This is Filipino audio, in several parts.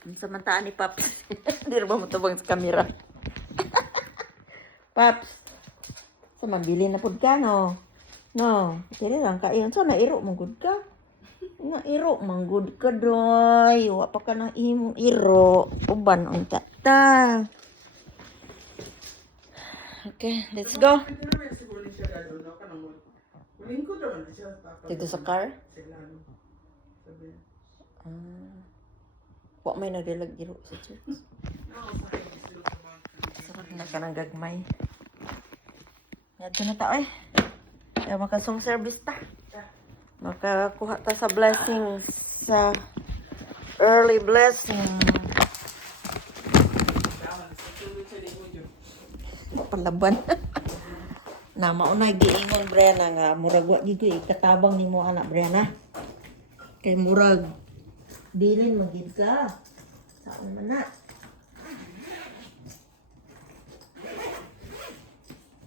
Samantaan ni Paps. Hindi rin ba matubang sa kamera? Paps. So, mabili na pod ka, no? No. Kaya lang ka. So, nairo mong good ka. Nairo mong good ka, doy. Wa pa ka na imong iro. Uban ang tata. Okay, let's go. Dito sa car? Wa may naglalag-iro sa church. Sarap na ka ng gagmay. Yato na ta, eh. Kaya makasong service ta. Makakuha ta sa blessing, sa early blessing. Palaban. Na maunay giingon Brianna nga murag wa gid katabang nimo anak Brianna. Kay murag bilin magid ka. Saan man na?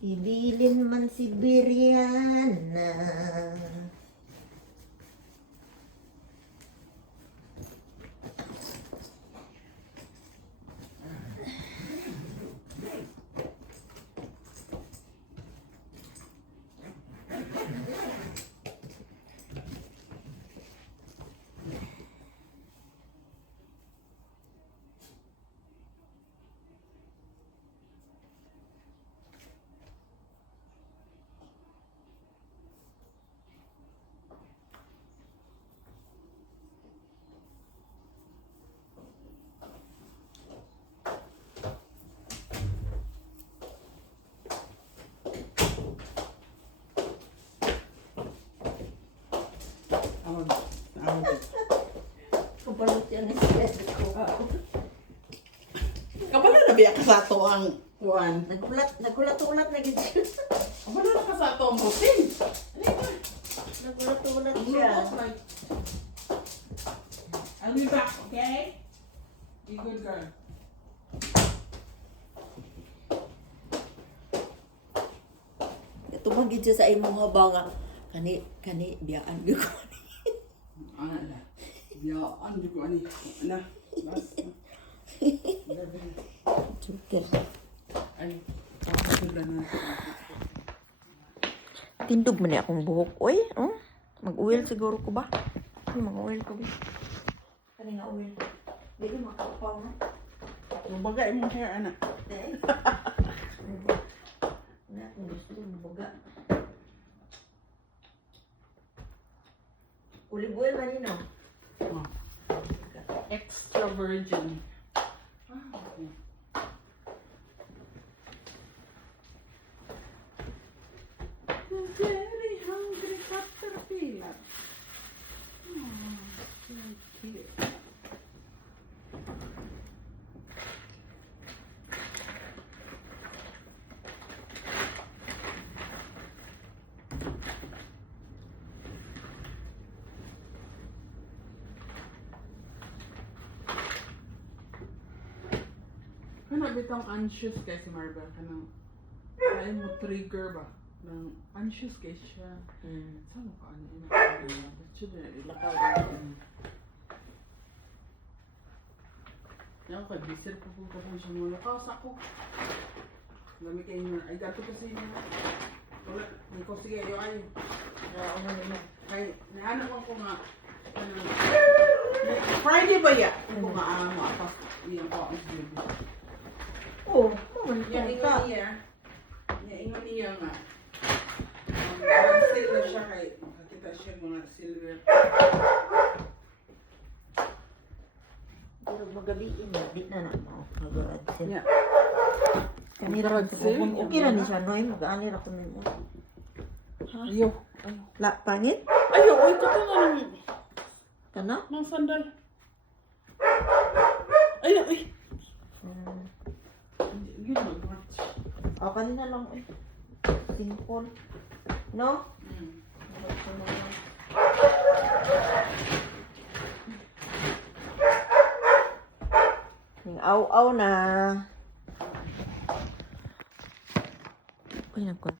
Ibilin man si Brianna. Kapalot yan ni Seth ko. Kapala na biya ka sa ato ang kuwan. Nagulat-ulat na gid siya. Kapala na ka sa ato ang routine. Nagulat-ulat siya. I'll be back, okay? Be good girl. Tumagid siya sa imong habaw nga kani biyaan gyud ko. Ana na. Biyaan di ko ani. Ana. Bas. Joker. Ay. Ako na. Tindog man ni akong buhok. Oy, oh. Mag-oil siguro ko ba? Mag-oil ko ba? Kani nga oil. Dili makapaw na. Mabaga imong hair ana. Eh. Na kung gusto mo mabaga. Olive oil man no? Oh. Extra virgin. Ah, okay. Very hungry caterpillar. Oh, so cute. Kana bitang anxious kay si Marvel kanang kaya mo trigger ba nang anxious kay siya. Saan mo ka ano ina? Siya na ilakaw rin. Yan ka bisir ko siya mo lakaw sa ko. Lami kay niya ay gato kasi niya. Wala ni ko sige yo ay. Ano na kay naano ko nga Friday ba ya? Ko nga amo ako. Iyan ko ang sige. Oh, man Ya, ka. ingon niya. Ya, ingon niya nga. Still na siya kay makakita siya mga silver. Pero magabiin na, di na mo. Magarad siya. Ya. Kanira Magarad siya? okay ra ni siya, noy. Mag-aanir ako nimo. Ayaw. La, pangit? Ayaw, ay ito na lang. Kana? Nang sandal. Ayaw, ay. Yun, mag-match. O, kanina lang eh. Simple. No? Yung aw-aw na. Uy, nagkon.